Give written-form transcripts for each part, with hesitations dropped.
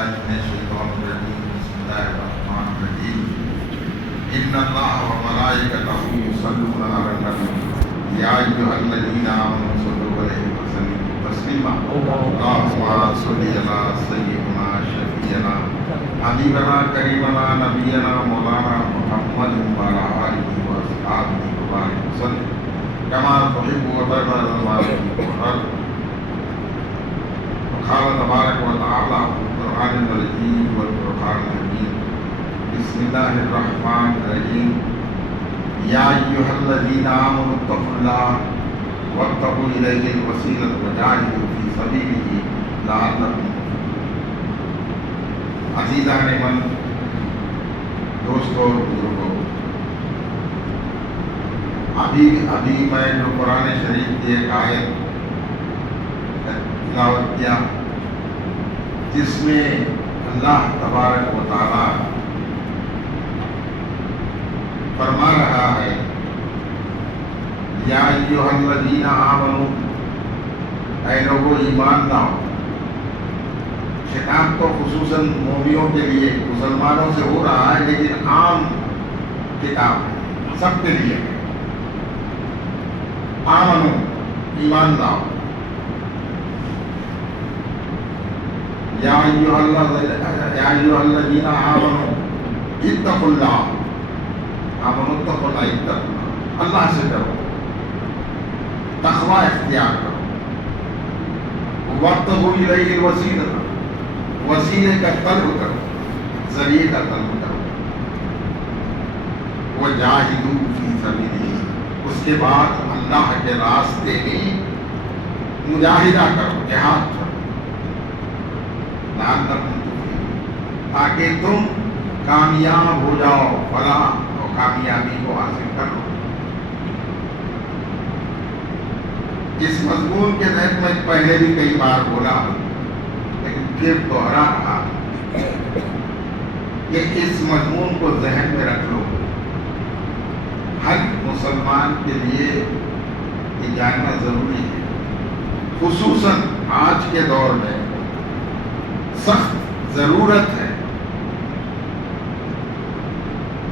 من الشيطان الرجيم بسم الله الرحمن الرحيم إن الله وملائكته يصلون على النبي يا أيها الذين آمنوا صلوا عليه وسلموا تسليما اللهم صل على سيدنا شفيعنا حبيبنا كريمنا نبينا مولانا محمد وعلى آله وأصحابه وبارك وسلم كما تحب وترضى قال تبارك وتعالى القرآن المجيد والفرقان الحميد بسم الله الرحمن الرحيم يا أيها الذين آمنوا اتقوا الله وابتغوا إليه الوسيلة وجاهدوا في سبيله لعلكم عزیزان من دوستوں اور بزرگوں، ابھی میں جو قرآن شریف کی ایک آیت تلاوت کیا جس میں اللہ تبارک و تعالی فرما رہا ہے یا ایھا الذین آمنوا، اے لوگوں ایمان لاؤ۔ خطاب تو خصوصاً مومنوں کے لیے مسلمانوں سے ہو رہا ہے، لیکن عام خطاب ہے، سب کے لیے آمنو، ایمان لاؤ۔ یا ایھا الذین آمنوا اتقوا اللہ، آمنوا اتقوا اللہ، اتقوا اللہ، اللہ سے ڈرو، تقوی اختیار کرو۔ وابتغوا الیہ الوسیلہ، وسیلے کا طلب کرو، ذریعے کا طلب کرو۔ وجاہدوا فی سبیلہ، اس کے بعد اللہ کے راستے میں مجاہدہ کرو، جہاد کرو، تاکہ تم کامیاب ہو جاؤ، فلاح اور کامیابی کو حاصل کرو۔ اس مضمون کے تحت میں پہلے بھی کئی بار بولا، لیکن پھر دوہرا رہا کہ اس مضمون کو ذہن میں رکھ لو۔ ہر مسلمان کے لیے یہ جاننا ضروری ہے، خصوصاً آج کے دور میں سخت ضرورت ہے۔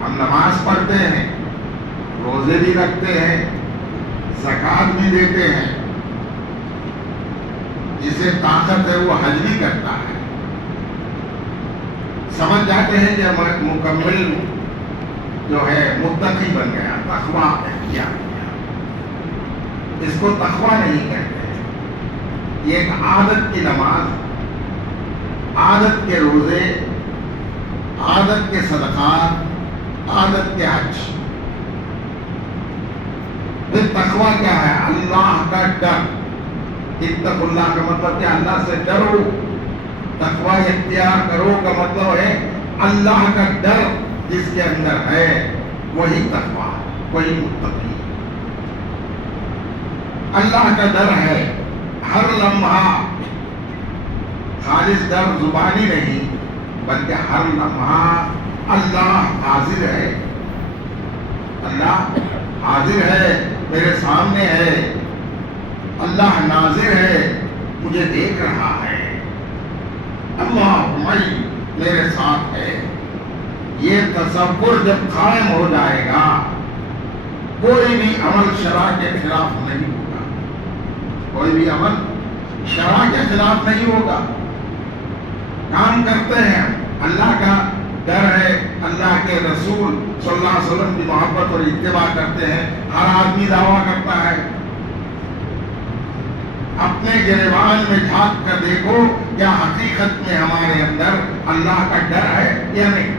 ہم نماز پڑھتے ہیں، روزے بھی رکھتے ہیں، زکوٰۃ بھی دیتے ہیں، جسے طاقت ہے وہ حج بھی کرتا ہے۔ سمجھ جاتے ہیں کہ مکمل جو ہے متقی بن گیا، تقوی اختیار کیا۔ اس کو تقوی نہیں کہتے، یہ ایک عادت کی نماز، عادت کے روزے، عادت کے صدقات، عادت کے حج۔ پھر تقوی کیا ہے؟ اللہ کا ڈر۔ اتقوا اللہ کا مطلب کہ اللہ سے ڈرو، تقوی اختیار کرو کا مطلب ہے اللہ کا ڈر جس کے اندر ہے وہی تقوی، وہی متقی۔ اللہ کا ڈر ہے ہر لمحہ، خالص ڈر زبانی نہیں بلکہ ہر لمحہ اللہ حاضر ہے، اللہ حاضر ہے، میرے سامنے ہے، اللہ ناظر ہے، مجھے دیکھ رہا ہے، اللہ میرے ساتھ ہے۔ یہ تصور جب قائم ہو جائے گا، کوئی بھی عمل شرع کے خلاف نہیں ہوگا، کوئی بھی عمل شرع کے خلاف نہیں ہوگا۔ کام کرتے ہیں، اللہ کا ڈر ہے، اللہ کے رسول صلی اللہ علیہ وسلم کی محبت اور اتباع کرتے ہیں۔ ہر آدمی دعویٰ کرتا ہے، اپنے گریبان میں جھانک کر دیکھو کیا حقیقت میں ہمارے اندر اللہ کا ڈر ہے یا نہیں۔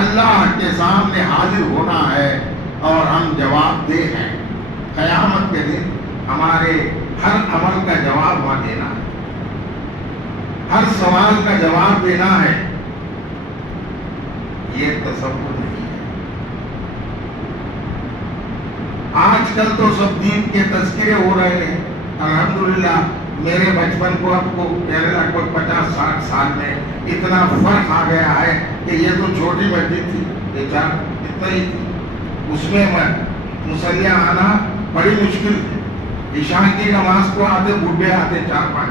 اللہ کے سامنے حاضر ہونا ہے اور ہم جواب دہ ہیں۔ قیامت کے دن ہمارے ہر عمل کا جواب وہاں دینا ہے، ہر سوال کا جواب دینا ہے۔ یہ تصور نہیں ہے۔ آج کل تو سب دین کے تذکرے ہو رہے ہیں، الحمدللہ۔ میرے بچپن کو اب کو لگ بھگ 50-60 سال میں اتنا فرق آ گیا ہے کہ یہ تو چھوٹی مسجد تھی، یہ چار اتنا ہی تھی، اس میں مصلیاں آنا بڑی مشکل تھی۔ عشاء کی نماز کو آتے بوڑھے آتے 4-5،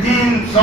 300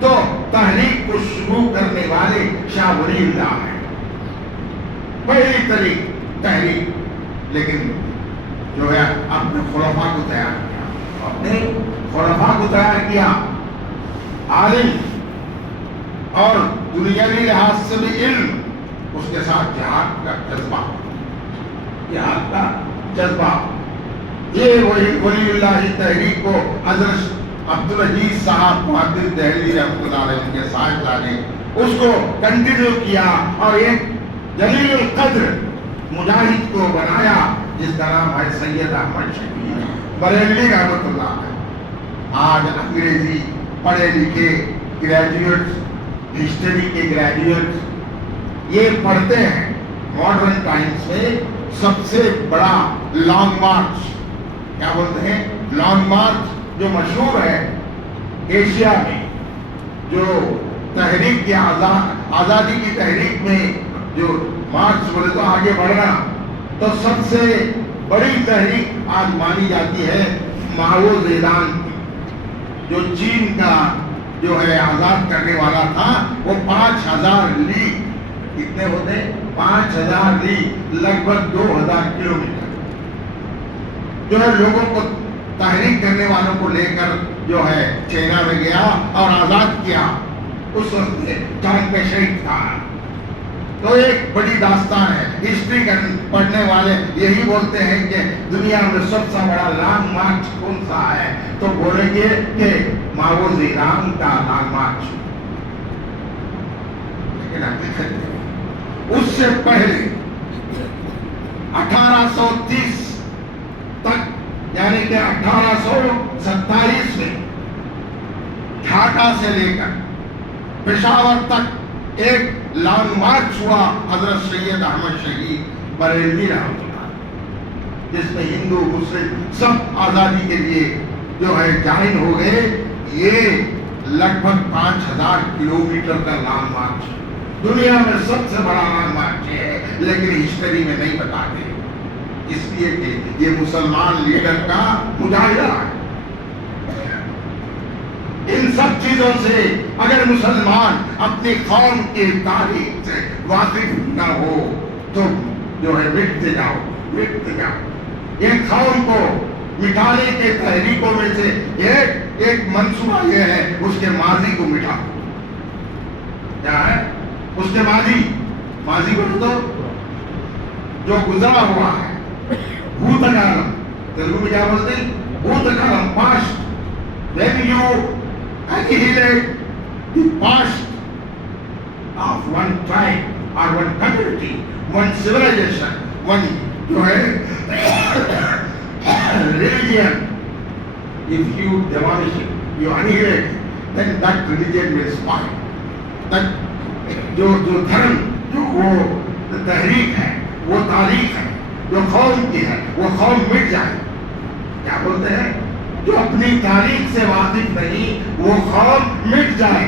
تو تحریک کو شروع کرنے والے شاہ ولی اللہ ہیں، پہلی تحریک، لیکن جو ہے اپنے خلفاء کو تیار کیا، اپنے خلفاء کو تیار کیا، عالم اور دنیاوی لحاظ سے بھی علم، اس کے ساتھ جہاد کا جذبہ، جہاد کا جذبہ، یہ ولی اللہ تحریک کو حضرت عبدالعزیز صاحب محدث دہلوی رحمۃ اللہ علیہ ان کے صاحبزادے نے اس کو کنٹینیو کیا اور ایک جلیل القدر مجاہد کو بنایا جس کا نام ہے سید احمد شفیع بریلوی رحمۃ اللہ علیہ۔ آج انگریزی پڑھے لکھے گریجویٹس، ہسٹری کے گریجویٹس یہ پڑھتے ہیں ماڈرن ٹائمز میں سب سے بڑا لانگ مارچ، کیا بولتے ہیں لانگ مارچ، جو مشہور ہے ایشیا میں، جو تحریک کی آزادی کی تحریک میں جو مارچ بولے تو آگے بڑھنا، تو سب سے بڑی تحریک آج مانی جاتی ہے ماؤ زیدان، جو چین کا جو ہے آزاد کرنے والا تھا، وہ 5000 لیگ، کتنے ہوتے 5000 لیگ، لگ بھگ 2000 کلومیٹر جو ہے لوگوں کو تحریک کرنے والوں کو لے کر جو ہے چائنا میں گیا اور آزاد کیا، اس وقت جان پہ شہید تھا۔ تو ایک بڑی داستان ہے، ہسٹری پڑھنے والے یہی بولتے ہیں کہ دنیا میں سب سے بڑا لانگ مارچ کون سا ہے، تو بولیں گے کہ ماؤ زیدان کا لانگ مارچ، لیکن حقیقت اس سے پہلے 1830 تک، یعنی کہ 1847 میں ڈھاکہ سے لے کر پشاور تک ایک لانگ مارچ ہوا حضرت سید احمد شہید بریلوی رحمۃ اللہ، جس میں ہندو مسلم سب آزادی کے لیے جو ہے جائن ہو گئے۔ یہ لگ بھگ 5000 کلومیٹر کا لانگ مارچ، دنیا میں سب سے بڑا لانگ مارچ ہے، لیکن ہسٹری میں نہیں بتاتے، اس لیے کہ یہ مسلمان لیڈر کا مظاہرہ ہے۔ ان سب چیزوں سے اگر مسلمان اپنی قوم کی تاریخ سے واقف نہ ہو تو جو ہے مٹتے جاؤ۔ یہ قوم کو مٹانے کے تحریکوں میں سے ایک منصوبہ یہ ہے اس کے ماضی کو مٹا، کیا ہے اس کے ماضی کو تو جو گزرا ہوا ہے، بھوتکالم، تیلگو میں کیا بولتے ہیں بھوتکالم، past, when you annihilate the past of one tribe or one community, one civilization, one جو ہے religion, if you demolish it, you annihilate it, then that religion will spoil. That جو دھرم، جو وہ تحریک ہے، وہ تاریخ ہے، جو قوم کی ہے، وہ قوم مٹ جائے۔ کیا بولتے ہیں جو اپنی تاریخ سے واقف نہیں وہ قوم مٹ جائے۔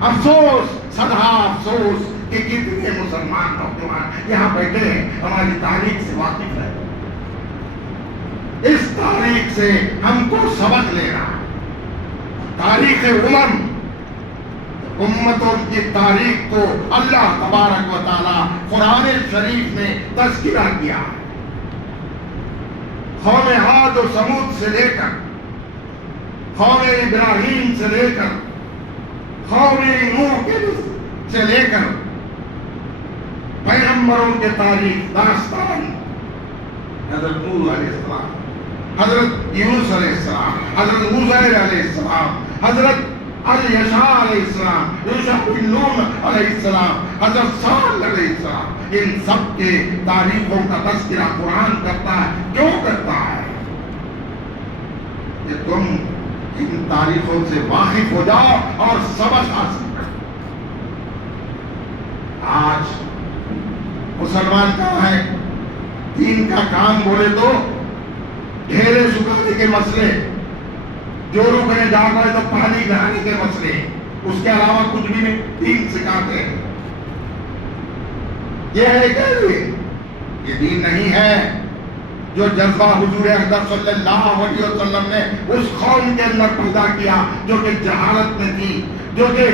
افسوس، سدا افسوس کہ کتنے مسلمان نوجوان یہاں بیٹھے ہیں ہماری تاریخ سے واقف ہے، اس تاریخ سے ہم کو سبق لینا ہے۔ تاریخ امتوں کی تاریخ کو اللہ تبارک و تعالی قرآن شریف میں تذکرہ کیا ہے۔ قوم عاد و سمود سے لے کر قوم ابراہیم سے لے کر قوم نوح سے لے کر پیغمبروں کے تاریخ داستان، حضرت نوح علیہ السلام، حضرت یونس علیہ السلام، حضرت عزیر علیہ السلام، حضرت الیشع علیہ السلام، یوشع بن نون علیہ السلام، حضرت صالح علیہ السلام، ان سب کے تاریخوں کا تذکرہ قرآن کرتا ہے۔ کیوں کرتا ہے؟ کہ تم ان تاریخوں سے واقف ہو جاؤ اور سبق حاصل کرو۔ آج مسلمان کہاں ہے؟ دین کا کام بولے تو ڈھیرے سکھانے کے مسئلے، جو رکنے جا رہے تو پانی بہانے کے مسئلے، اس کے علاوہ کچھ بھی نہیں دین سکھاتے ہیں۔ یہ ہے کہ یہ دین نہیں ہے، جو جذبہ حضور اقدس صلی اللہ علیہ وسلم نے اس قوم کے اندر پیدا کیا جو کہ جہالت میں تھی، جو کہ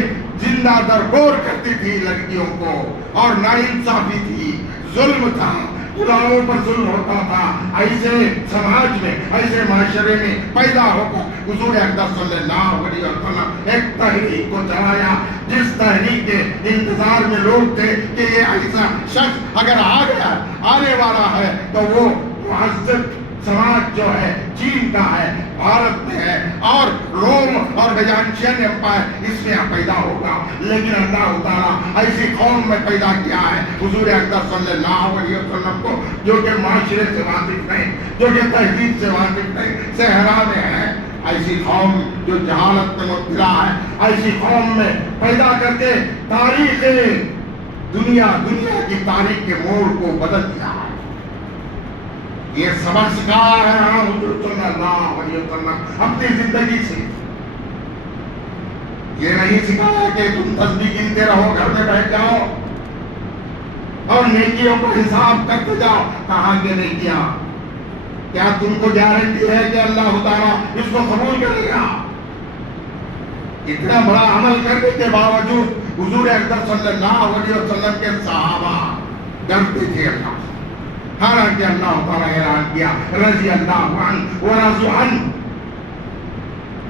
زندہ درگور کرتی تھی لڑکیوں کو، اور ناانصافی تھی، ظلم تھا، غلاموں پر ظلم ہوتا تھا، ایسے سماج میں، ایسے معاشرے میں پیدا ہو کر حضور اقدس صلی اللہ علیہ وسلم ایک تحریک کو چلایا، جس تحریک کے انتظار میں لوگ تھے کہ یہ ایسا شخص اگر آ گیا، آنے والا ہے تو وہ مہذب سماج جو ہے چین کا ہے، بھارت میں ہے، اور روم اور بیزنٹین امپائر اس میں پیدا ہوگا۔ لیکن اللہ تعالیٰ ایسی قوم میں پیدا کیا ہے حضور اقدس صلی اللہ علیہ وسلم کو، جو کہ معاشرے سے واقف نہیں، جو کہ تہذیب سے واقف نہیں، صحرا میں ہے، ایسی قوم جو جہالت میں مبتلا ہے، ایسی قوم میں پیدا کر کے تاریخ دنیا کی تاریخ کے موڑ کو بدل دیا ہے۔ یہ سبق سکھایا ہے حضور صلی اللہ علیہ وسلم اپنی زندگی سے۔ یہ نہیں سکھایا کہ تم تسبیح گنتے رہو، گھر میں بیٹھ جاؤ اور نیکیوں کا حساب کرتے جاؤ۔ کہاں کے نیکیاں؟ کیا تم کو گارنٹی ہے کہ اللہ تعالیٰ اس کو قبول کرے گا؟ اتنا بڑا عمل کرنے کے باوجود حضور اقدس صلی اللہ علیہ وسلم کے صحابہ ڈرتے تھے اللہ سے، حالانکہ اللہ تعالیٰ اعلان کیا رضی اللہ عنہ ورضوا عنہ،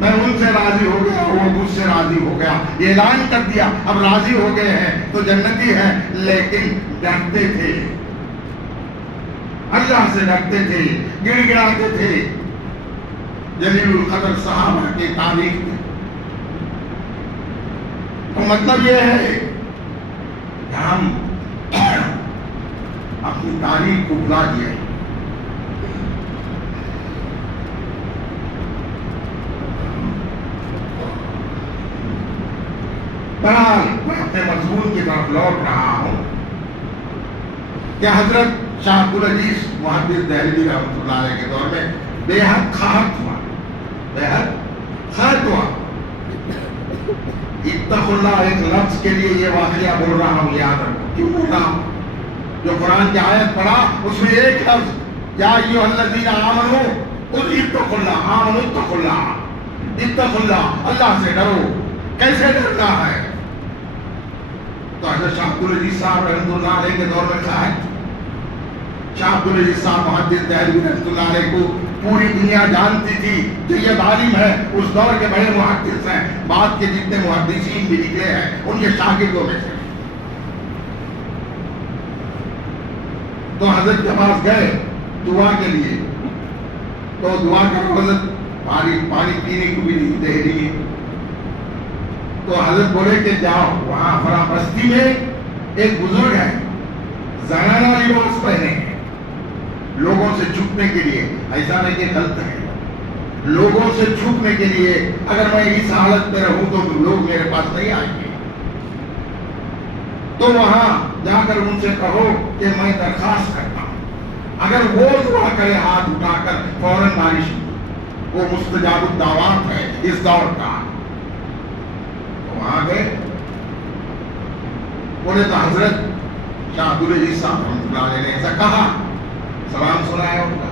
میں ان سے راضی ہو گیا، وہ مجھ سے راضی ہو گیا، یہ اعلان کر دیا، اب راضی ہو گئے ہیں تو جنتی ہے، لیکن ڈرتے تھے، اللہ سے ڈرتے تھے، گڑ گڑاتے تھے۔ جلیل القدر صحابہ کی تاریخ میں تو مطلب یہ ہے کہ ہم اپنی تاریخ کو بھلا دیا ہے۔ بہرحال میں اپنے مضمون کی طرف لوٹ رہا ہوں کہ حضرت شاہ عبدالعزیز محدث دہلوی رحمۃ اللہ علیہ کے دور میں بے حد قحط ہوا، بے حد قحط ہوا۔ اتقوا اللہ ایک لفظ کے لیے یہ واقعہ بول رہا ہوں، یاد رکھو کیوں بول رہا ہوں؟ جو قرآن کی آیت پڑھا اس میں ایک لفظ یا ایھا الذین آمنوا اتقوا اللہ، آمنوا اتقوا اللہ، اتقوا اللہ، اللہ سے ڈرو۔ کیسے ڈرنا ہے؟ تو حضرت شاہ عبدالعزیز صاحب رحمۃ اللہ علیہ کے دور میں قحط، شاہ عبدالعزیز صاحب محدث دہلوی رحمۃ اللہ علیہ کو پوری دنیا جانتی تھی کہ یہ عالم ہے، اس دور کے بڑے محدث ہیں، بعد کے جتنے محدثین بھی نکلے ہیں ان کے شاگردوں میں سے۔ تو حضرت کے پاس گئے دعا کے لیے، تو دعا کرو، حضرت پانی پینے کو بھی نہیں دے رہی۔ تو حضرت بولے کہ جاؤ وہاں فلاں بستی میں ایک بزرگ ہے، زنانہ لباس پہنے ہیں، لوگوں سے چھپنے کے لیے، ایسا نہیں کہ غلط ہے، لوگوں سے چھپنے کے لیے، اگر میں اس حالت میں رہوں تو لوگ میرے پاس نہیں آئیں گے، تو وہاں جا کر ان سے کہو کہ میں درخواست کرتا ہوں، اگر وہ دعا کرے ہاتھ اٹھا کر فوراً بارش ہو، وہ مستجاب الدعوات ہے اس دور کا۔ تو وہاں گئے، بولے تو حضرت شاہ عبدالعزیز صاحب رحمۃ اللہ علیہ نے ایسا کہا، سلام سنایا ان کا،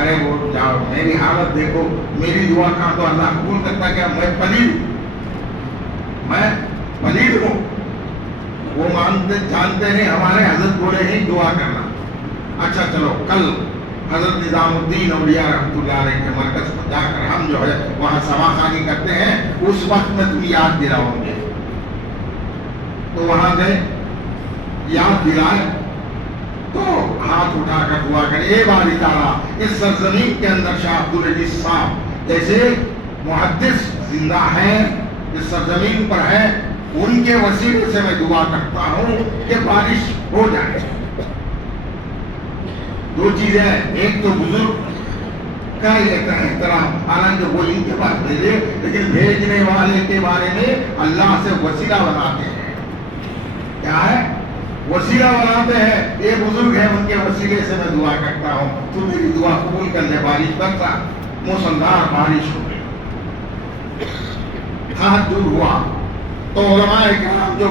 ارے وہ جاؤ، میری حالت دیکھو، میری دعا کا تو اللہ قبول کرتا کہ میں پلید ہوں، وہ جانتے نہیں، ہمارے حضرت بولے ہی دعا کرنا۔ اچھا چلو کل حضرت نظام الدین اولیاء رحمۃ اللہ علیہ کے مرکز پر جا کر ہم جو ہے وہاں سوا خوانی کرتے ہیں، اس وقت میں تم یاد دلاؤں گے۔ تو وہاں گئے، یاد دلائے، تو ہاتھ اٹھا کر دعا کرے، اے باری تعالیٰ اس سرزمین کے اندر شاہ عبدالعزیز صاحب جیسے محدث زندہ ہیں، اس سرزمین پر ہے، ان کے وسیلے سے میں دعا کرتا ہوں کہ بارش ہو جائے۔ دو چیزیں، ایک تو بزرگ کا احترام، حالانکہ وہ ان کے پاس بھیجے، لیکن بھیجنے والے کے بارے میں اللہ سے وسیلہ بناتے ہیں۔ کیا ہے؟ وسیلہ بناتے ہیں، یہ بزرگ ہیں، ان کے وسیلے سے میں دعا کرتا ہوں، تو میری دعا قبول کر لے، بارش برسا، موسمدار بارش ہو گئی، قحط دور ہوا۔ تو علماء کرام جو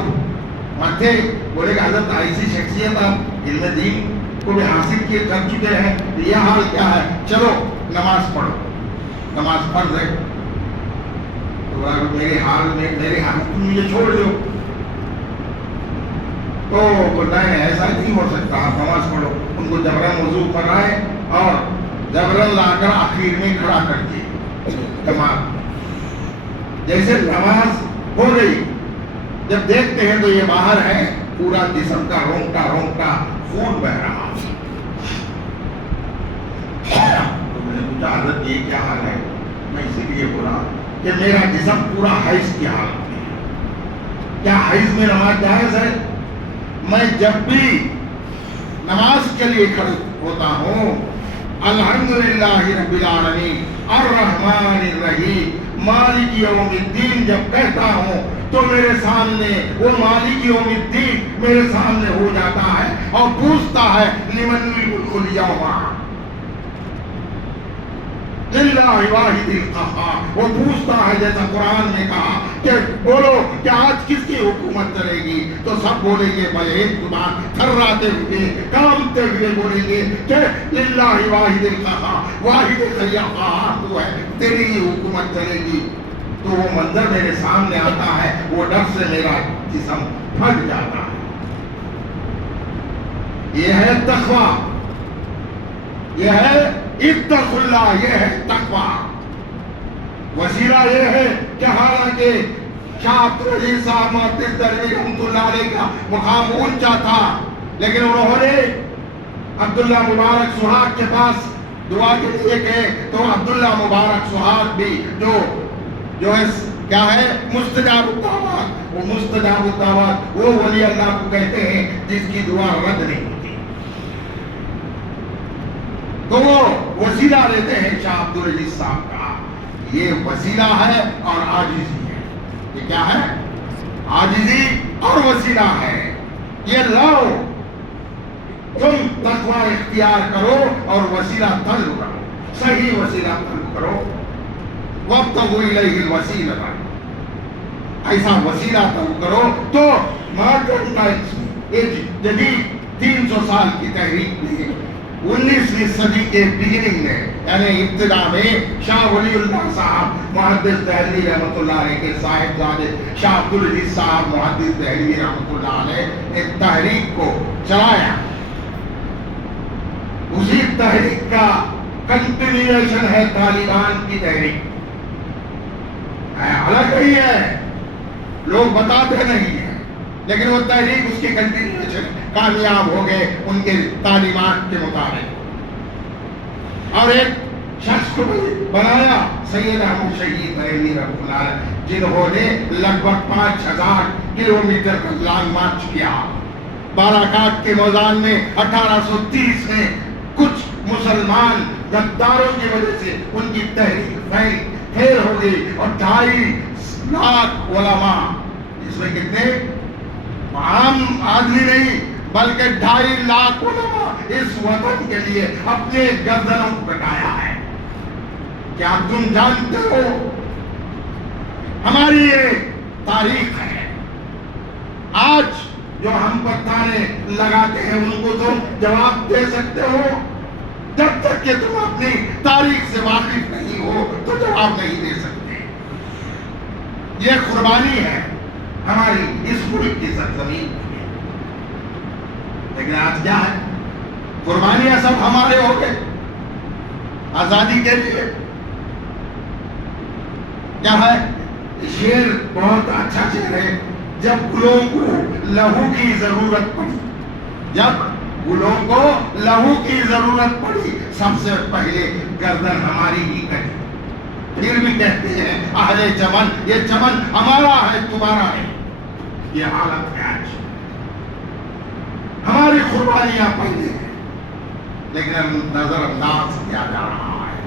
تھے بولے کہ حضرت ایسی شخصیت آپ علم دین کو بھی حاصل کیے کر چکے ہیں. یہ حال کیا ہے؟ چلو نماز پڑھو، نماز فرض ہے. تو میرے حال میں تم مجھے چھوڑ دو. تو نہیں، ایسا نہیں ہو سکتا، آپ نماز پڑھو. ان کو جبرن وضو کرائے اور جبرن لا کر آخر میں کھڑا کر دیے جماعت. جیسے نماز ہو گئی، جب دیکھتے ہیں تو یہ باہر ہے، پورا جسم کا رونگٹا رونگٹا خون بہ رہا. تو میں نے پوچھا حضرت یہ کیا حال ہے؟ میں اسی لیے بولا کہ میرا جسم پورا حیض کی حالت میں ہے. کیا حیض میں نماز جائز ہے؟ میں جب بھی نماز کے لیے کھڑا ہوتا ہوں، الحمدللہ رب العالمین الرحمن الرحیم مالک یوم الدین جب کہتا ہوں تو میرے سامنے وہ مالک یوم الدین میرے سامنے ہو جاتا ہے اور پوچھتا ہے لمن الملک اليوم، للہ واحد القہار. وہ پوچھتا ہے جیسا قرآن نے کہا کہ بولو کہ آج کس کی حکومت چلے گی؟ تو سب بولیں گے بھائی ایک زبان تھراتے ہوئے کامتے ہوئے بولیں گے کہ للہ واحد القہار، واحد القہار تو ہے، تیری ہی حکومت چلے گی. تو وہ منظر میرے سامنے آتا ہے، وہ ڈر سے میرا جسم پھٹ جاتا ہے. یہ ہے تقویٰ، یہ ہے اتقوا اللہ، یہ ہے تقویٰ. وسیلہ یہ ہے کہ حالانکہ شاہ عبدالعزیز صاحب محدث دہلوی رحمۃ اللہ علیہ کا مقام اونچا تھا، لیکن انہوں نے عبداللہ مبارک سہاگ کے پاس دعا کے لیے گئے تو عبداللہ مبارک سہاگ بھی جو ہے کیا ہے مستجاب الدعوات، وہ مستجاب الدعوات وہ ولی اللہ کو کہتے ہیں جس کی دعا رد نہیں ہوتی. تو وہ وسیلہ لیتے ہیں شاہ عبدالعزیز صاحب کا. یہ وسیلہ ہے اور عاجزی ہے. یہ کیا ہے؟ عاجزی اور وسیلہ ہے. یہ لاؤ، تم تقویٰ اختیار کرو اور وسیلہ طلب کرو، صحیح وسیلہ طلب کرو. وابتغوا الیہ الوسیلۃ، ایسا وسیلہ طلب کرو. تو ماڈرن ٹائمز میں ایک جدید 300 سال کی تحریک میں 19ویں صدی کے بگننگ میں یعنی ابتدا میں شاہ ولی اللہ صاحب محدث دہلوی رحمۃ اللہ علیہ کے صاحبزادے شاہ عبدالعزیز صاحب محدث دہلوی رحمۃ اللہ علیہ ایک تحریک کو چلایا. اسی تحریک کا کنٹینیویشن ہے طالبان کی تحریک. الگ نہیں ہے، لوگ بتاتے نہیں ہیں، لیکن وہ تحریک اس کی کنٹینیویشن کامیاب ہو گئے ان کے تعلیمات کے مطابق. اور ایک شخص کو بنایا سید احمد شہید بریلوی رحمۃ اللہ علیہ، جنہوں نے لگ بھگ 5000 کلومیٹر کا لانگ مارچ کیا. بالاکاٹ کے میدان میں 1830 میں کچھ مسلمان غداروں کی وجہ سے ان کی تحریک پھیل ہو گئی اور 2.5 لاکھ علماء، اس میں کتنے عام آدمی نہیں بلکہ 2.5 لاکھ علماء اس وطن کے لیے اپنے گردنوں کو کٹایا ہے. کیا تم جانتے ہو ہماری یہ تاریخ ہے؟ آج جو ہم پر تانے لگاتے ہیں ان کو تم جواب دے سکتے ہو؟ جب تک کہ تم اپنی تاریخ سے واقف نہیں ہو تو جواب نہیں دے سکتے. یہ قربانی ہے ہماری اس ملک کی سرزمین میں. لیکن آج کیا ہے؟ قربانیاں سب ہمارے ہو گئے آزادی کے لیے. کیا ہے؟ شعر بہت اچھا شعر ہے. جب گلوں کو لہو کی ضرورت پڑی، جب گلوں کو لہو کی ضرورت پڑی، سب سے پہلے گردن ہماری ہی کٹی. پھر بھی کہتے ہیں اہل چمن، یہ چمن ہمارا ہے تمہارا ہے. یہ حالت ہے آج. ہماری قربانیاں پہلے ہیں لیکن نظر انداز کیا جا رہا ہے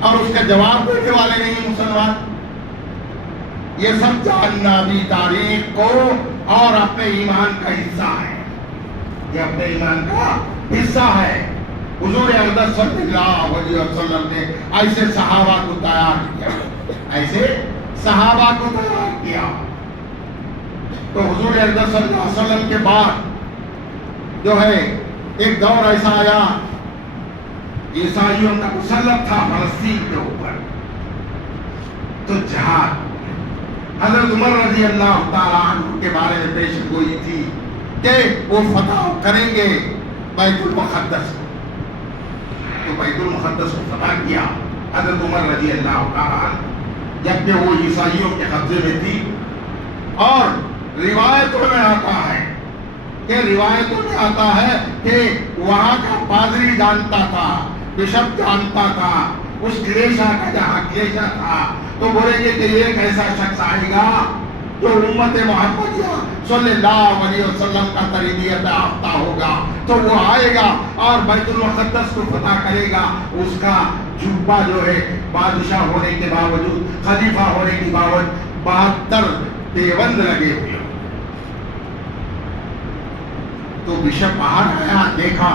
اور اس کا جواب دینے والے نہیں مسلمان. یہ سب جاننا بھی تاریخ کو اور اپنے ایمان کا حصہ ہے. یہ اپنے ایمان کا حصہ ہے. حضور اقدس صلی اللہ علیہ وسلم نے ایسے صحابہ کو تیار کیا، ایسے صحابہ کو تیار کیا. تو حضور اقدس صلی اللہ علیہ وسلم کے بعد جو ہے ایک دور ایسا آیا عیسائیوں کا مسلط تھا فلسطین کے اوپر، تو جہاد حضرت عمر رضی اللہ تعالیٰ عنہ کے بارے میں پیش گوئی تھی کہ وہ فتح کریں گے بیت المقدس کو، تو بیت المقدس کو فتح کیا حضرت عمر رضی اللہ تعالیٰ عنہ، جبکہ وہ عیسائیوں کے قبضے میں تھی۔ اور روایتوں میں آتا ہے کہ وہاں کا پادری جانتا تھا، بشپ جانتا تھا اس کلیشا کا، جہاں کلیشا تھا، تو بولے گے کہ ایک ایسا شخص آئے گا جو امت محمدیہ صلی اللہ علیہ وسلم کا تربیت یافتہ ہوگا، تو وہ آئے گا اور بیت المقدس کو فتح کرے گا۔ اس کا جبہ جو ہے بادشاہ ہونے کے باوجود، خلیفہ ہونے کے باوجود 72 دیوبند لگے ہوئے، تو بشپ باہر آیا، دیکھا،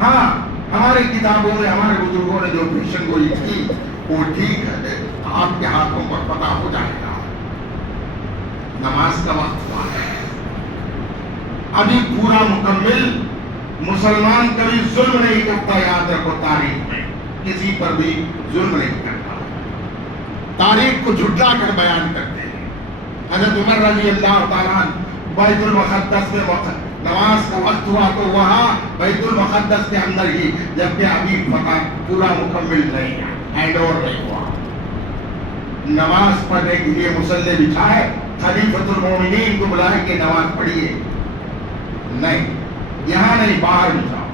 ہاں ہمارے کتابوں میں ہمارے بزرگوں نے جو پیشن گوئی تھی وہ ٹھیک ہے، آپ کے ہاتھوں پر پتہ ہو جائے گا، نماز کا وقت ہوا ہے، ابھی پورا مکمل مسلمان کبھی ظلم نہیں کرتا، یاد رکھو تاریخ میں کسی پر بھی ظلم نہیں کرتا، تاریخ کو جھٹلا کر بیان کرتے ہیں۔ حضرت عمر رضی اللہ تعالیٰ بیت المقدس میں نماز کا وقت ہوا تو وہاں بیت المقدس کے اندر ہی، جبکہ ابھی فتح پورا مکمل نہیں ہے، ہینڈ اوور نہیں ہوا، نماز پڑھنے کے لیے مصلی بچھائے، خلیفۃ المومنین کو بلائے کہ نماز پڑھیے، نہیں، یہاں نہیں، باہر بچھاؤ۔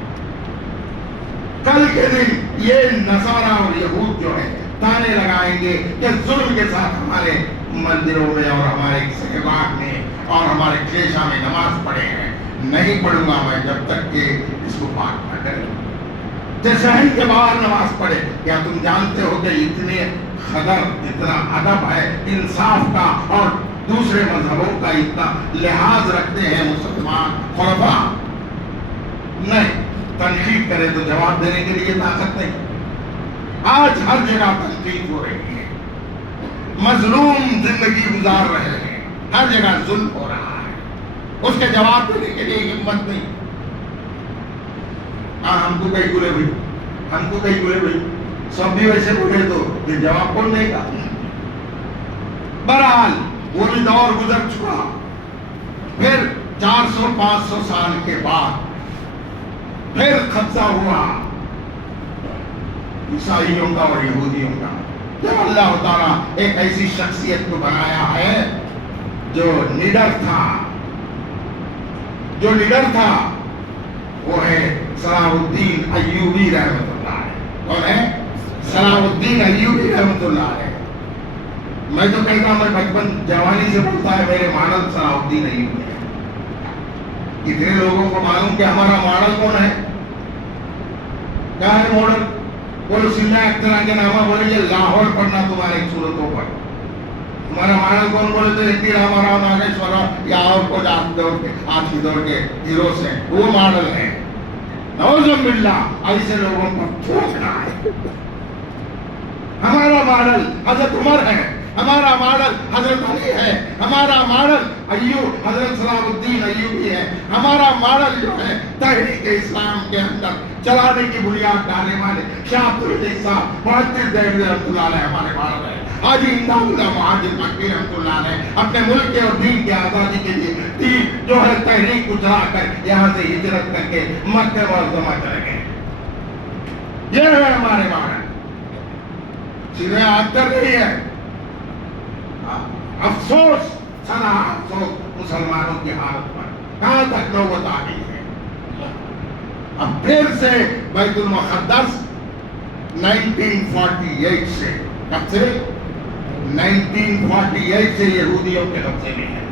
کل کے دن یہ نصارہ اور یہود جو ہے تانے لگائیں گے کہ ظلم کے ساتھ ہمارے مندروں میں اور ہمارے صحبات میں اور ہمارے کلیشا میں نماز پڑھے ہیں، نہیں پڑھوں گا میں جب تک کہ اس کو پاک نہ کرے، شہر کے باہر نماز پڑھے۔ کیا تم جانتے ہو کہ اتنے قدر، اتنا ادب ہے انصاف کا اور دوسرے مذہبوں کا اتنا لحاظ رکھتے ہیں مسلمان خلفاء؟ نہیں، تنقید کرے تو جواب دینے کے لیے طاقت نہیں۔ آج ہر جگہ تنقید ہو رہی ہے، مظلوم زندگی گزار رہے ہیں، ہر جگہ ظلم ہو رہا ہے، اس کے جواب دینے کے لیے ہمت نہیں۔ ہم کو کہیں بولے بھائی، ہم کو کہیں بولے بھائی، سب بھی ویسے بولے تو پھر جواب کون دے گا؟ بہرحال وہ بھی دور گزر چکا، پھر 400-500 سال کے بعد پھر قبضہ ہوا عیسائیوں کا اور یہودیوں کا، جب اللہ تعالیٰ ایک ایسی شخصیت کو بنایا ہے جو نڈر تھا، وہ ہے صلاح الدین ایوبی رحمۃ اللہ علیہ۔ کون ہے؟ صلاح الدین ایوبی رحمۃ اللہ علیہ۔ میں تو کہتا ہوں، میں بچپن جوانی سے بولتا ہے میرے ماڈل صلاح الدین ایوبی ہے۔ کتنے لوگوں کو معلوم کہ ہمارا ماڈل کون ہے؟ کیا ہے ماڈل؟ بولو سننا ایک طرح کے نامہ بولے یہ لاہور پڑھنا تمہارے صورتوں پر۔ ہمارا ماڈل کون بولے تو ایک رام راؤ ناگیشور راؤ یا اور کو آج کی دور کے ہیروز ہیں، وہ ماڈل ہے۔ نعوذ باللہ، ایسے لوگوں کو تھوکنا ہے۔ ہمارا ماڈل حضرت عمر ہے، ہمارا ماڈل حضرت علی ہے، ہمارا ماڈل حضرت صلاح الدین ایوبی ہے، ہمارا ماڈل جو ہے تحریک اسلام کے اندر چلانے کی بنیاد ڈالنے والے شاہ عبدالعزیز صاحب محدث دہلوی رحمۃ اللہ علیہ ہمارے ماڈل ہے۔ حاجی امداد اللہ مہاجر مکی رحمۃ اللہ علیہ اپنے ملک کے اور دین کی آزادی کے لیے دین جو ہے تحریک کو چلا کر یہاں سے ہجرت کر کے مکہ معظمہ چلے گئے۔ یہ ہے ہمارے ماڈل، سیدھے آج کر رہی ہے۔ افسوس، سنا افسوس مسلمانوں کی حالت پر، کہاں تک نوبت آ گئی ہے۔ اب پھر سے بیت المقدس 1948 سے، کب سے؟ 1948 سے یہودیوں کے قبضے میں ہے۔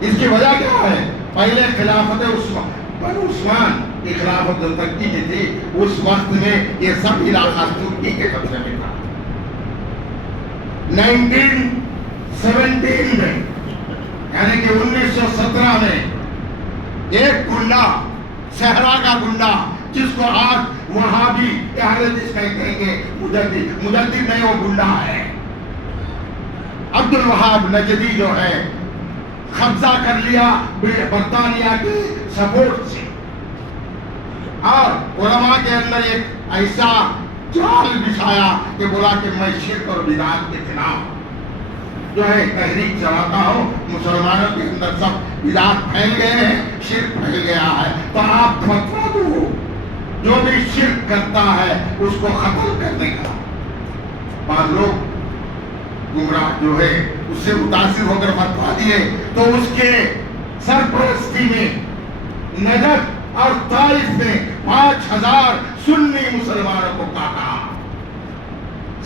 اس کی وجہ کیا ہے؟ پہلے خلافت عثمان کی خلافت جو ترکی میں تھی، اس وقت میں یہ سب علاقہ ترکی کے قبضے میں تھا۔ 1917 میں یعنی کہ 1917 میں ایک گنڈا، صحرا کا گنڈا، جس کو آج وہابی اہل حدیث کہتے ہیں کہ مجدد نہیں، وہ گنڈا ہے، عبد الوہاب نجدی جو ہے، قبضہ کر لیا برطانیہ کی سپورٹ سے اور علماء کے اندر ایک ایسا جال بچھایا کہ بولا کہ میں شرک اور بدعت کے خلاف جو ہے تحریک چلاتا ہوں. مسلمانوں کے اندر سب بدعت پھیل گئے ہیں, شرک پھیل گیا ہے, تو آپ فتویٰ دو جو بھی شرک کرتا ہے اس کو ختم کرنے کا. بعض لوگ گمراہ جو ہے اس سے متاثر ہو کر فتویٰ دیے تو اس کے سرپرستی میں نجد اور طائف میں 5000 سنی مسلمانوں کو کاٹا,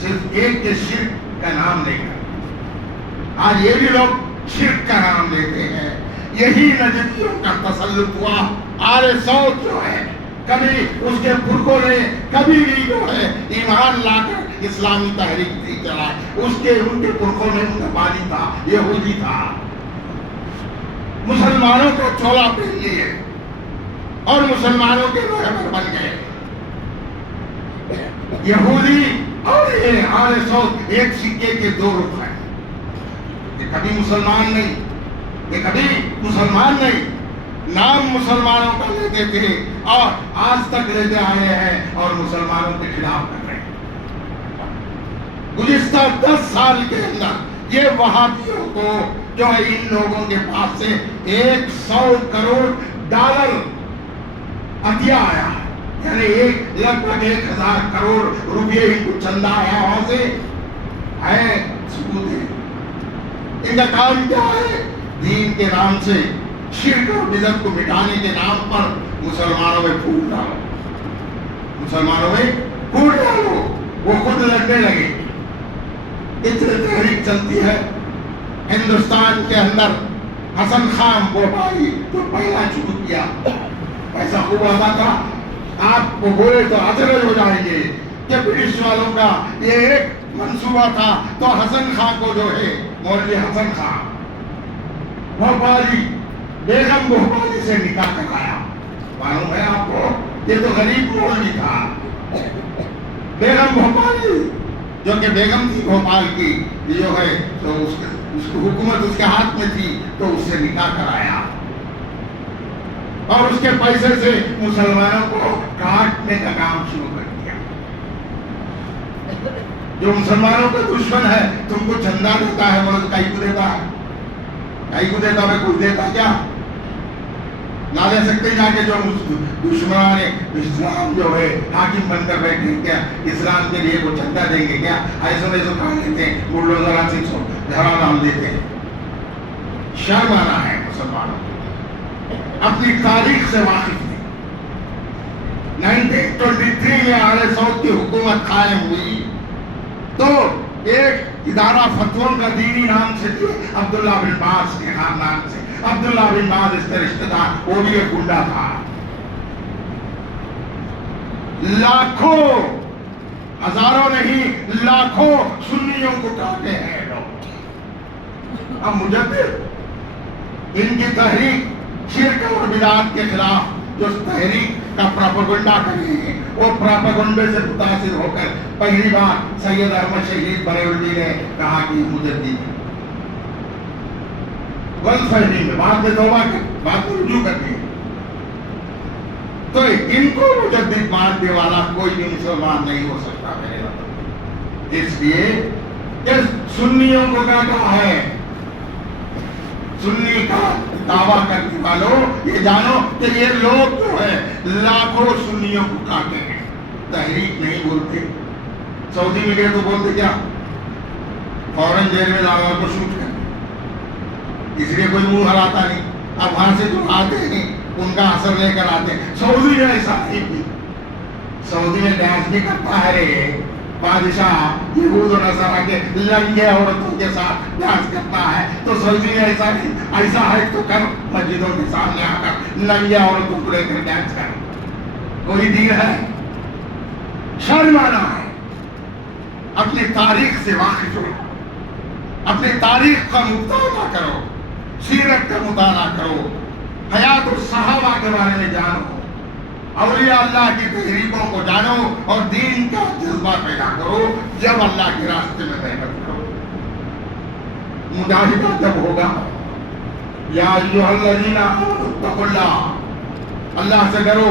صرف ایک کے شرک کا نام لے کر. آج یہ بھی لوگ شرک کا نام لیتے ہیں. یہی نجدیوں کا تسلط ہوا. آل سعود جو ہے کبھی اس کے فرقوں نے کبھی بھی جو ہے ایمان لا کر اسلامی تحریک نہیں چلائی. ان کے فرقوں میں متبادی تھا, یہودی تھا, مسلمانوں کو چولا پہن لیے اور مسلمانوں کے رہبر بن گئے. یہودی اور یہ آل سعود ایک سکے کے دو رخ ہیں. یہ کبھی مسلمان نہیں, یہ کبھی مسلمان نہیں. نام مسلمانوں کا لیتے تھے اور آج تک لیتے آئے ہیں اور مسلمانوں کے خلاف کر رہے ہیں. گزشتہ 10 سال کے اندر یہ وہابیوں کو جو ہے ان لوگوں کے پاس سے $100 کروڑ عطیہ آیا, یعنی لگ بھگ 1000 کروڑ روپے ان کو چندہ آیا وہاں سے ہے. ثبوت ہے. ان کا کام کیا ہے؟ دین کے نام سے شرک اور بدعت کو مٹانے کے نام پر مسلمانوں میں پھوٹ ڈالو, مسلمانوں میں پھوٹ ڈالو. وہ خود لڑنے لگے. اتنی تحریک چلتی ہے ہندوستان کے اندر. حسن خان بھوپالی تو پہلا شروع کیا, پیسہ خوب آتا تھا. آپ کو بولے تو اچرج ہو جائیں گے کہ برٹش والوں کا یہ ایک منصوبہ تھا. تو حسن خان کو جو ہے مولوی حسن خان بھوپالی بیگم بھوپالی سے نکاح کرایا. معلوم ہے آپ کو, یہ تو غریب مولوی تھا. بیگم بھوپالی جو کہ بیگم تھی بھوپال کی جو ہے, تو اس کی حکومت اس کے ہاتھ میں تھی, تو اس سے نکاح کرایا اور اس کے پیسے سے مسلمانوں کو کاٹنے کا کام شروع کر دیا. جو مسلمانوں کا دشمن ہے تم کو چندہ دیتا ہے, وہ کئی کو دیتا ہے, کئی کو دیتا ہے, کچھ دیتا کیا نہ دے سکتے. جا کے جو دشمنان اسلام جو ہے حاکم بن کر بیٹھے کیا اسلام کے لیے وہ چندہ دیں گے کیا؟ ایسا ایسا کھا لیتے ہیں, ملو ذرا سے گھرا ڈال دیتے ہیں. شرم آنا ہے مسلمانوں کو, اپنی تاریخ سے واقف نہیں. 1923 میں آل سعود کی حکومت قائم ہوئی تو ایک ادارہ فتووں کا دینی نام سے عبداللہ بن باز کے خاندان سے. عبداللہ بن باز اس کا رشتہ دار, وہ بھی ایک گنڈا تھا. لاکھوں, ہزاروں نہیں لاکھوں سنیوں کو کاٹے ہیں لوگ. اب مجدد ان کی تحریک شرک اور بدعت کے خلاف جو تحریک کا پروپیگنڈا کری ہے, وہ پروپیگنڈے سے متاثر ہو کر پہلی بار سید احمد شہید بریلوی نے کہا کہ مجدد غلط فہمی میں, بعد میں توبہ کی بات کو رجوع کر دی. تو ان کو مجدد ماننے والا کوئی بھی مسلمان نہیں ہو سکتا میرے مطلب. اس لیے کہ سنیوں کو کیا کہا ہے, سنی کا دعویٰ کرنے والوں یہ جانو کہ یہ لوگ جو ہے لاکھوں سنیوں کو کاٹے ہیں. تحریک نہیں بولتے. سعودی میں گئے تو بولتے کیا, فوراً جیل میں لاؤ کو شوٹ کر, اس لیے کوئی منہ ہلاتا نہیں. اب وہاں سے جو آتے ہیں ان کا اثر لے کر آتے ہیں. سعودی میں ایسا نہیں بھی, سعودی میں ڈانس بھی کرتا ہے رے بادشاہ, یہود و نصارہ کے لنگے عورتوں کے ساتھ ڈانس کرتا ہے. تو سعودی میں ایسا نہیں, ایسا ہے تو کر مسجدوں کے سامنے آ کر لنگے عورتوں کو لے کر ڈانس کر. کوئی دین ہے؟ شرم آنا ہے. اپنی تاریخ سے واقف ہو, اپنی تاریخ کا مطالعہ کرو, سیرت کا مطالعہ کرو, حیات الصحابہ کے بارے میں جانو, اولیاء اللہ کی تحریکوں کو جانو اور دین کا جذبہ پیدا کرو. جب اللہ کے راستے میں محنت کرو, مجاہدہ جب ہوگا, یا ایھا الذین آمنوا اتقوا اللہ, اللہ سے ڈرو,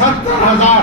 70,000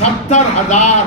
70,000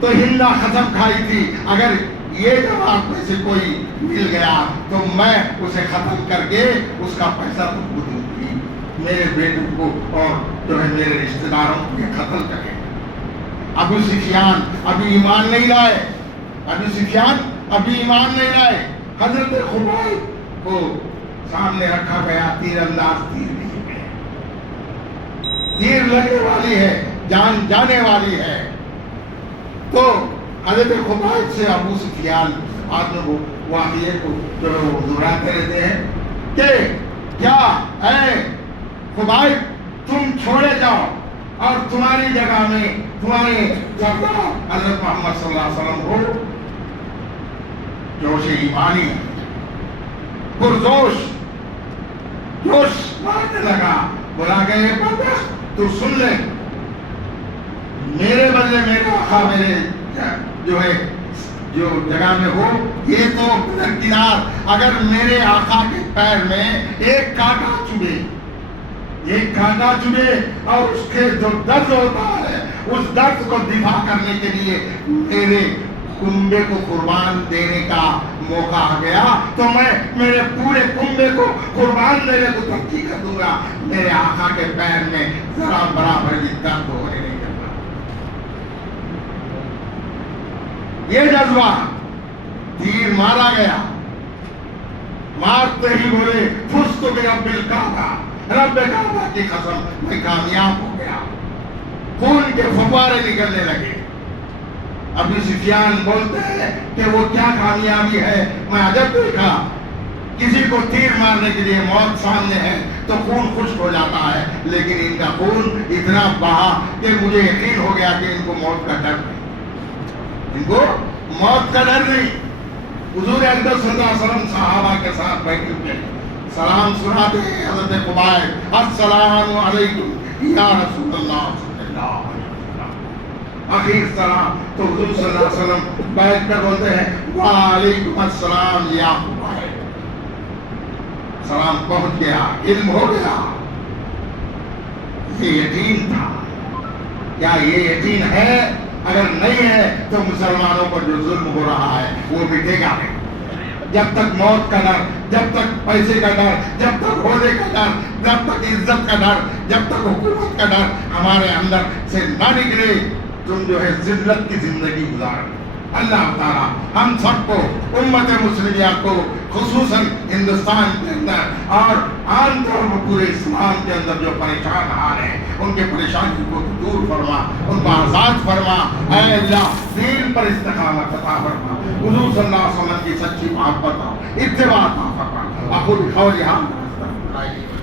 تو ہندا ختم کھائی تھی، اگر یہ جب آپ میں سے کوئی مل گیا تو میں اسے ختم کر کے اس کا پیسہ تم کو دوں گی، میرے بیٹوں کو اور جو ہے میرے رشتہ داروں کو یہ قتل کرے۔ ابو سفیان ابھی ایمان نہیں لائے، ابو سفیان ابھی ایمان نہیں لائے۔ حضرت خبیب کو سامنے رکھا گیا، تیر انداز تیر نہیں ہے، تیر لگنے والی ہے، جان جانے والی ہے۔ تو حضرت خبیب سے ابو سفیان آدمی کو واقعے کو جو ہے وہ دہراتے رہتے ہیں کہ کیا اے خبیب تم چھوڑے جاؤ اور تمہاری جگہ میں تمہارے سردار حضرت محمد صلی اللہ علیہ وسلم ہو، جوش ایمانی پرجوش جوش مارنے لگا، بولا کہ یہ بدبخت تو سن لے، میرے بدلے میرے آقا میرے جو ہے جو جگہ میں ہو، یہ تو کنار اگر میرے آقا کے پیر میں ایک کانٹا چبھے، ایک کانٹا چبھے اور اس کے جو درد ہوتا ہے اس درد کو دفاع کرنے کے لیے میرے کنبے کو قربان دینے کا موقع آ گیا تو میں میرے پورے کنبے کو قربان دینے کو ترجیح کر دوں گا، میرے آقا کے پیر میں ذرا برابر بھی درد ہونے نہیں کرتا۔ یہ جذبہ، تیر مارا گیا، مارتے ہی بولے فزت برب الکعبہ، رب کعبہ کی قسم میں کامیاب ہو گیا، خون کے فوارے نکلنے لگے۔ ابو سفیان بولتے ہیں کہ وہ کیا کامیابی ہے، میں عجب دیکھا، کسی کو تیر مارنے کے لیے موت سامنے ہے تو خون خشک ہو جاتا ہے، لیکن ان کا خون اتنا بہا کہ مجھے یقین ہو گیا کہ ان کو موت کا ڈر نہیں، ان کو موت کا ڈر نہیں۔ حضور اقدس صلی اللہ علیہ وسلم صحابہ کے ساتھ بیٹھے ہوئے سلام سناتے ہیں، حضرت خبیب السلام علیکم یا رسول اللہ صلی اللہ علیہ وسلم، آخر سلام تو حضور صلی اللہ علیہ وسلم بیٹھ کر بولتے ہیں وعلیکم السلام یا خبیب، سلام پہنچ گیا، علم ہو گیا، یہ یقین تھا۔ کیا یہ یقین ہے؟ اگر نہیں ہے تو مسلمانوں پر جو ظلم ہو رہا ہے وہ مٹے گا نہیں۔ جب تک موت کا ڈر، جب تک پیسے کا ڈر، جب تک عہدے کا ڈر، جب تک عزت کا ڈر، جب تک حکومت کا ڈر ہمارے اندر سے نہ نکلے، تم جو ہے ذلت کی زندگی گزارو۔ اللہ تعالیٰ ہم سب کو، امت مسلمہ کو خصوصاً ہندوستان کے اندر اور عام طور پر پورے اسلام کے اندر جو پریشان حال ہیں ان کے پریشانی کو دور فرما، ان کو آزاد فرما، اے اللہ دین پر استقامت عطا فرما، حضور صلی اللہ علیہ وسلم کی سچی محبت اور اتباع عطا فرما۔ اقول قولی ھذا واستغفر اللہ